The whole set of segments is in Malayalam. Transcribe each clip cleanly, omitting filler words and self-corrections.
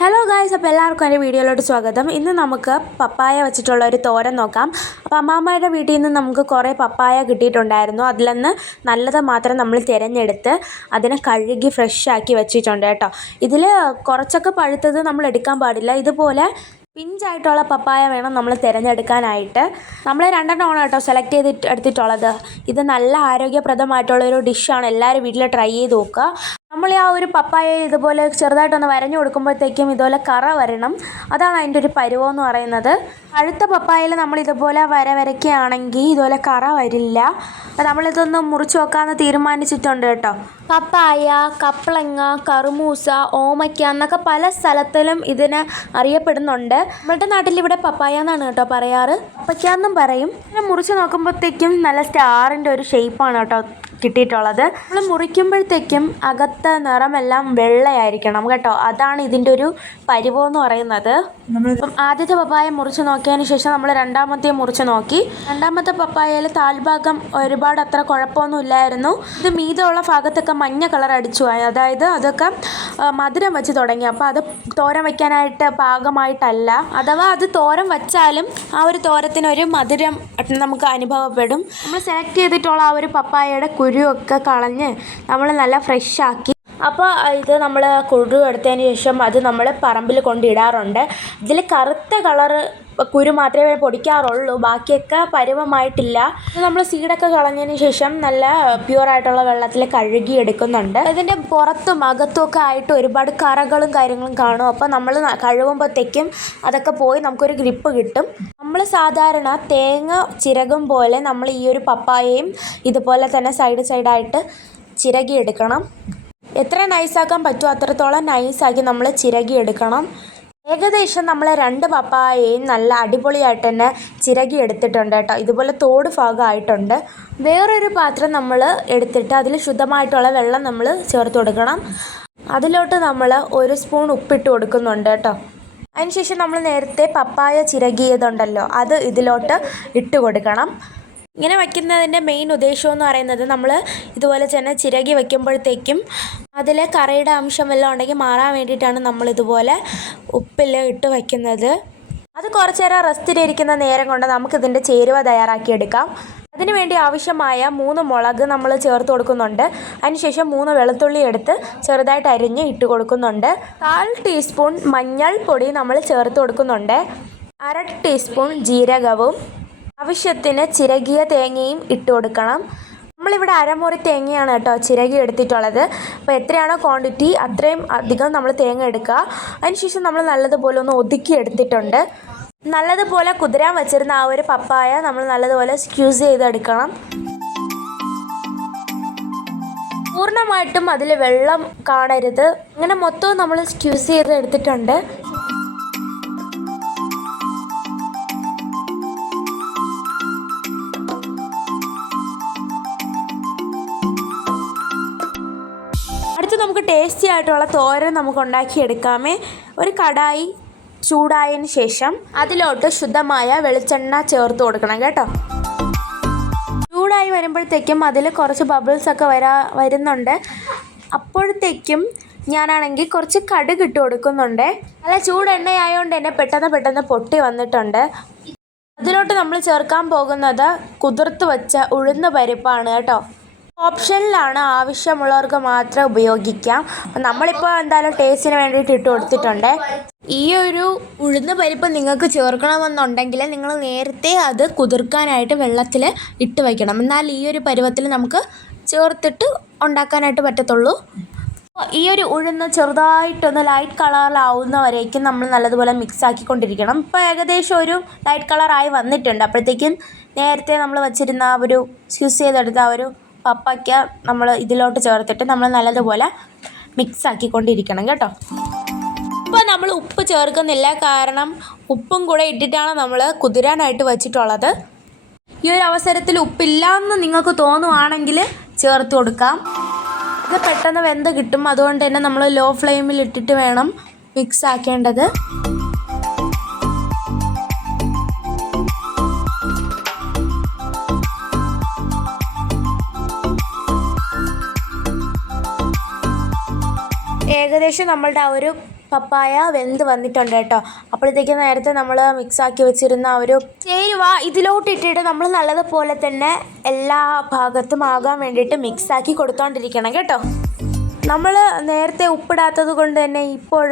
ഹലോ ഗായ്സ്, അപ്പോൾ എല്ലാവർക്കും എൻ്റെ വീഡിയോയിലോട്ട് സ്വാഗതം. ഇന്ന് നമുക്ക് പപ്പായ വെച്ചിട്ടുള്ള ഒരു തോരൻ നോക്കാം. അപ്പോൾ അമ്മാമ്മയുടെ വീട്ടിൽ നിന്ന് നമുക്ക് കുറേ പപ്പായ കിട്ടിയിട്ടുണ്ടായിരുന്നു. അതിൽ നിന്ന് നല്ലത് മാത്രം നമ്മൾ തിരഞ്ഞെടുത്ത് അതിനെ കഴുകി ഫ്രഷാക്കി വെച്ചിട്ടുണ്ട് കേട്ടോ. ഇതിൽ കുറച്ചൊക്കെ പഴുത്തത് നമ്മൾ എടുക്കാൻ പാടില്ല. ഇതുപോലെ പിഞ്ചായിട്ടുള്ള പപ്പായ വേണം നമ്മൾ തിരഞ്ഞെടുക്കാനായിട്ട്. നമ്മൾ രണ്ടെണ്ണമാണ് കേട്ടോ സെലക്ട് ചെയ്തിട്ട് എടുത്തിട്ടുള്ളത്. ഇത് നല്ല ആരോഗ്യപ്രദമായിട്ടുള്ളൊരു ഡിഷാണ്. എല്ലാവരും വീട്ടിൽ ട്രൈ ചെയ്ത് നോക്കുക. നമ്മൾ ആ ഒരു പപ്പായ ഇതുപോലെ ചെറുതായിട്ടൊന്ന് വരഞ്ഞു കൊടുക്കുമ്പോഴത്തേക്കും ഇതുപോലെ കറ വരണം. അതാണ് അതിൻ്റെ ഒരു പരുവം എന്ന് പറയുന്നത്. പഴുത്ത പപ്പായയിൽ നമ്മൾ ഇതുപോലെ വരയ്ക്കുകയാണെങ്കിൽ ഇതുപോലെ കറ വരില്ല. അപ്പോൾ നമ്മളിതൊന്ന് മുറിച്ച് വെക്കാമെന്ന് തീരുമാനിച്ചിട്ടുണ്ട് കേട്ടോ. പപ്പായ, കപ്ലങ്ങ, കറുമൂസ, ഓമയ്ക്ക എന്നൊക്കെ പല സ്ഥലത്തിലും ഇതിന് അറിയപ്പെടുന്നുണ്ട്. നമ്മുടെ നാട്ടിൽ ഇവിടെ പപ്പായ എന്നാണ് കേട്ടോ പറയാറ്. പപ്പയ്ക്ക എന്നും പറയും. പിന്നെ മുറിച്ച് നോക്കുമ്പോഴത്തേക്കും നല്ല സ്റ്റാറിൻ്റെ ഒരു ഷേപ്പാണ് കേട്ടോ കിട്ടിയിട്ടുള്ളത്. നമ്മൾ മുറിക്കുമ്പോഴത്തേക്കും അകത്തെ നിറമെല്ലാം വെള്ളയായിരിക്കണം കേട്ടോ. അതാണ് ഇതിൻ്റെ ഒരു പരുവം എന്ന് പറയുന്നത്. ഇപ്പം ആദ്യത്തെ പപ്പായ മുറിച്ച് നോക്കിയതിന് ശേഷം നമ്മൾ രണ്ടാമത്തെ മുറിച്ച് നോക്കി. രണ്ടാമത്തെ പപ്പായയിൽ താഴ്ഭാഗം ഒരുപാട് അത്ര കുഴപ്പമൊന്നും ഇല്ലായിരുന്നു. ഇത് മീതമുള്ള ഭാഗത്തൊക്കെ മഞ്ഞ കളർ അടിച്ചു പോയി. അതായത് അതൊക്കെ മധുരം വെച്ച് തുടങ്ങി. അപ്പോൾ അത് തോരൻ വയ്ക്കാനായിട്ട് പാകമായിട്ടല്ല. അഥവാ അത് തോരൻ വച്ചാലും ആ ഒരു തോരത്തിനൊരു മധുരം നമുക്ക് അനുഭവപ്പെടും. നമ്മൾ സെലക്ട് ചെയ്തിട്ടുള്ള ആ ഒരു പപ്പായയുടെ കുരുവൊക്കെ കളഞ്ഞ് നമ്മൾ നല്ല ഫ്രഷാക്കി. അപ്പോൾ ഇത് നമ്മൾ കുരു എടുത്തതിന് ശേഷം അത് നമ്മൾ പറമ്പിൽ കൊണ്ടിടാറുണ്ട്. ഇതിൽ കറുത്ത കളറ് കുരു മാത്രമേ പൊടിക്കാറുള്ളൂ. ബാക്കിയൊക്കെ പരുവമായിട്ടില്ല. നമ്മൾ സീഡൊക്കെ കളഞ്ഞതിന് ശേഷം നല്ല പ്യുവറായിട്ടുള്ള വെള്ളത്തിൽ കഴുകി എടുക്കുന്നുണ്ട്. ഇതിൻ്റെ പുറത്തും അകത്തും ഒക്കെ ആയിട്ട് ഒരുപാട് കറകളും കാര്യങ്ങളും കാണും. അപ്പോൾ നമ്മൾ കഴുകുമ്പോഴത്തേക്കും അതൊക്കെ പോയി നമുക്കൊരു ഗ്രിപ്പ് കിട്ടും. നമ്മൾ സാധാരണ തേങ്ങ ചിരകും പോലെ നമ്മൾ ഈ ഒരു പപ്പായയും ഇതുപോലെ തന്നെ സൈഡായിട്ട് ചിരകിയെടുക്കണം. എത്ര നൈസാക്കാൻ പറ്റുമോ അത്രത്തോളം നൈസാക്കി നമ്മൾ ചിരകിയെടുക്കണം. ഏകദേശം നമ്മൾ 2 പപ്പായയും നല്ല അടിപൊളിയായിട്ട് തന്നെ ചിരകി എടുത്തിട്ടുണ്ട് കേട്ടോ. ഇതുപോലെ തോട് ഭാഗമായിട്ടുണ്ട്. വേറൊരു പാത്രം നമ്മൾ എടുത്തിട്ട് അതിൽ ശുദ്ധമായിട്ടുള്ള വെള്ളം നമ്മൾ ചേർത്ത് കൊടുക്കണം. അതിലോട്ട് നമ്മൾ 1 സ്പൂൺ ഉപ്പിട്ട് കൊടുക്കുന്നുണ്ട് കേട്ടോ. അതിനുശേഷം നമ്മൾ നേരത്തെ പപ്പായ ചിരകിയതുണ്ടല്ലോ അത് ഇതിലോട്ട് ഇട്ട് കൊടുക്കണം. ഇങ്ങനെ വയ്ക്കുന്നതിൻ്റെ മെയിൻ ഉദ്ദേശം എന്ന് പറയുന്നത് നമ്മൾ ഇതുപോലെ തന്നെ ചിരകി വയ്ക്കുമ്പോഴത്തേക്കും അതിൽ കറയുടെ അംശം വല്ലതും ഉണ്ടെങ്കിൽ മാറാൻ വേണ്ടിയിട്ടാണ് നമ്മളിതുപോലെ ഉപ്പിൽ ഇട്ട് വയ്ക്കുന്നത്. അത് കുറച്ച് നേരം റെസ്റ്റിലിരിക്കുന്ന നേരം കൊണ്ട് നമുക്കിതിൻ്റെ ചേരുവ തയ്യാറാക്കിയെടുക്കാം. അതിന് വേണ്ടി ആവശ്യമായ 3 മുളക് നമ്മൾ ചേർത്ത് കൊടുക്കുന്നുണ്ട്. അതിനുശേഷം 3 വെളുത്തുള്ളി എടുത്ത് ചെറുതായിട്ട് അരിഞ്ഞ് ഇട്ട് കൊടുക്കുന്നുണ്ട്. 1/4 ടീസ്പൂൺ മഞ്ഞൾപ്പൊടി നമ്മൾ ചേർത്ത് കൊടുക്കുന്നുണ്ട്. 1/2 ടീസ്പൂൺ ജീരകവും ആവശ്യത്തിന് ചിരകിയ തേങ്ങയും ഇട്ട് കൊടുക്കണം. നമ്മളിവിടെ അരമുറി തേങ്ങയാണ് കേട്ടോ ചിരകി എടുത്തിട്ടുള്ളത്. അപ്പോൾ എത്രയാണോ ക്വാണ്ടിറ്റി അത്രയും അധികം നമ്മൾ തേങ്ങ എടുക്കുക. അതിനുശേഷം നമ്മൾ നല്ലതുപോലെ ഒന്ന് ഒതുക്കി എടുത്തിട്ടുണ്ട്. നല്ലതുപോലെ കുതിരാൻ വെച്ചിരുന്ന ആ ഒരു പപ്പായ നമ്മൾ നല്ലതുപോലെ സ്ക്യൂസ് ചെയ്തെടുക്കണം. പൂർണ്ണമായിട്ടും അതിൽ വെള്ളം കാണരുത്. അങ്ങനെ മൊത്തവും നമ്മൾ സ്ക്യൂസ് ചെയ്ത് എടുത്തിട്ടുണ്ട്. അടുത്ത് നമുക്ക് ടേസ്റ്റി ആയിട്ടുള്ള തോരൻ നമുക്ക് ഉണ്ടാക്കിയെടുക്കാമേ. ഒരു കടായി ചൂടായതിന് ശേഷം അതിലോട്ട് ശുദ്ധമായ വെളിച്ചെണ്ണ ചേർത്ത് കൊടുക്കണം കേട്ടോ. ചൂടായി വരുമ്പോഴത്തേക്കും അതിൽ കുറച്ച് ബബിൾസൊക്കെ വരുന്നുണ്ട്. അപ്പോഴത്തേക്കും ഞാനാണെങ്കിൽ കുറച്ച് കടുക് ഇട്ട് കൊടുക്കുന്നുണ്ട്. നല്ല ചൂടെണ്ണയായതുകൊണ്ട് തന്നെ പെട്ടെന്ന് പൊട്ടി വന്നിട്ടുണ്ട്. അതിലോട്ട് നമ്മൾ ചേർക്കാൻ പോകുന്നത് കുതിർത്ത് വെച്ച ഉഴുന്ന് പരിപ്പാണ് കേട്ടോ. ഓപ്ഷനിലാണ്, ആവശ്യമുള്ളവർക്ക് മാത്രം ഉപയോഗിക്കാം. നമ്മളിപ്പോൾ എന്തായാലും ടേസ്റ്റിന് വേണ്ടിയിട്ട് ഇട്ട് കൊടുത്തിട്ടുണ്ട്. ഈ ഒരു ഉഴുന്ന് പരിപ്പ് നിങ്ങൾക്ക് ചേർക്കണമെന്നുണ്ടെങ്കിൽ നിങ്ങൾ നേരത്തെ അത് കുതിർക്കാനായിട്ട് വെള്ളത്തിൽ ഇട്ട് വയ്ക്കണം. എന്നാൽ ഈ ഒരു പരുവത്തിൽ നമുക്ക് ചേർത്തിട്ട് ഉണ്ടാക്കാനായിട്ട് പറ്റത്തുള്ളൂ. ഈ ഒരു ഉഴുന്ന് ചെറുതായിട്ടൊന്ന് ലൈറ്റ് കളറിലാവുന്നവരേക്കും നമ്മൾ നല്ലതുപോലെ മിക്സ് ആക്കിക്കൊണ്ടിരിക്കണം. ഇപ്പോൾ ഏകദേശം ഒരു ലൈറ്റ് കളറായി വന്നിട്ടുണ്ട്. അപ്പോഴത്തേക്കും നേരത്തെ നമ്മൾ വച്ചിരുന്ന ആ ഒരു സ്ക്യൂസ് ചെയ്തെടുത്ത ആ ഒരു പപ്പായ്ക്ക നമ്മൾ ഇതിലോട്ട് ചേർത്തിട്ട് നമ്മൾ നല്ലതുപോലെ മിക്സ് ആക്കിക്കൊണ്ടിരിക്കണം കേട്ടോ. ഇപ്പോൾ നമ്മൾ ഉപ്പ് ചേർക്കുന്നില്ല, കാരണം ഉപ്പും കൂടെ ഇട്ടിട്ടാണ് നമ്മൾ കുതിരാനായിട്ട് വെച്ചിട്ടുള്ളത്. ഈ ഒരു അവസരത്തിൽ ഉപ്പില്ലാന്ന് നിങ്ങൾക്ക് തോന്നുവാണെങ്കിൽ ചേർത്ത് കൊടുക്കാം. ഇത് പെട്ടെന്ന് വെന്ത് കിട്ടും. അതുകൊണ്ട് തന്നെ നമ്മൾ ലോ ഫ്ലെയിമിൽ ഇട്ടിട്ട് വേണം മിക്സ് ആക്കേണ്ടത്. ഏകദേശം നമ്മളുടെ ആ ഒരു പപ്പായ വെന്ത് വന്നിട്ടുണ്ട് കേട്ടോ. അപ്പോഴത്തേക്ക് നേരത്തെ നമ്മൾ മിക്സാക്കി വെച്ചിരുന്ന ഒരു ചേരുവ ഇതിലോട്ടിട്ടിട്ട് നമ്മൾ നല്ലതുപോലെ തന്നെ എല്ലാ ഭാഗത്തും ആകാൻ വേണ്ടിയിട്ട് മിക്സാക്കി കൊടുത്തോണ്ടിരിക്കണം കേട്ടോ. നമ്മൾ നേരത്തെ ഉപ്പിടാത്തത് കൊണ്ട് തന്നെ ഇപ്പോൾ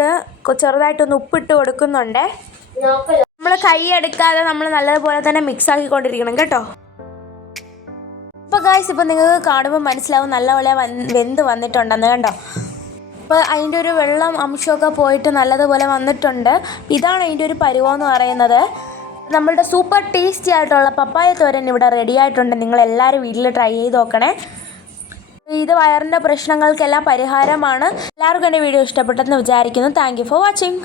ചെറുതായിട്ടൊന്ന് ഉപ്പിട്ട് കൊടുക്കുന്നുണ്ട്. നമ്മൾ കൈ എടുക്കാതെ നമ്മൾ നല്ലതുപോലെ തന്നെ മിക്സാക്കിക്കൊണ്ടിരിക്കണം കേട്ടോ. അപ്പോൾ ഗായ്സ്, ഇപ്പോൾ നിങ്ങൾക്ക് കാണുമ്പോൾ മനസ്സിലാവും നല്ലപോലെ വെന്ത് വന്നിട്ടുണ്ടെന്ന് കണ്ടോ. അപ്പോൾ അതിൻ്റെ ഒരു വെള്ളം അംശമൊക്കെ പോയിട്ട് നല്ലതുപോലെ വന്നിട്ടുണ്ട്. ഇതാണ് അതിൻ്റെ ഒരു പരുവമെന്ന് പറയുന്നത്. നമ്മളുടെ സൂപ്പർ ടേസ്റ്റി ആയിട്ടുള്ള പപ്പായ തോരൻ ഇവിടെ റെഡി ആയിട്ടുണ്ട്. നിങ്ങളെല്ലാവരും വീട്ടിൽ ട്രൈ ചെയ്ത് നോക്കണേ. ഇത് വയറിൻ്റെ പ്രശ്നങ്ങൾക്കെല്ലാം പരിഹാരമാണ്. എല്ലാവർക്കും എൻ്റെ വീഡിയോ ഇഷ്ടപ്പെട്ടെന്ന് വിചാരിക്കുന്നു. Thank you for watching.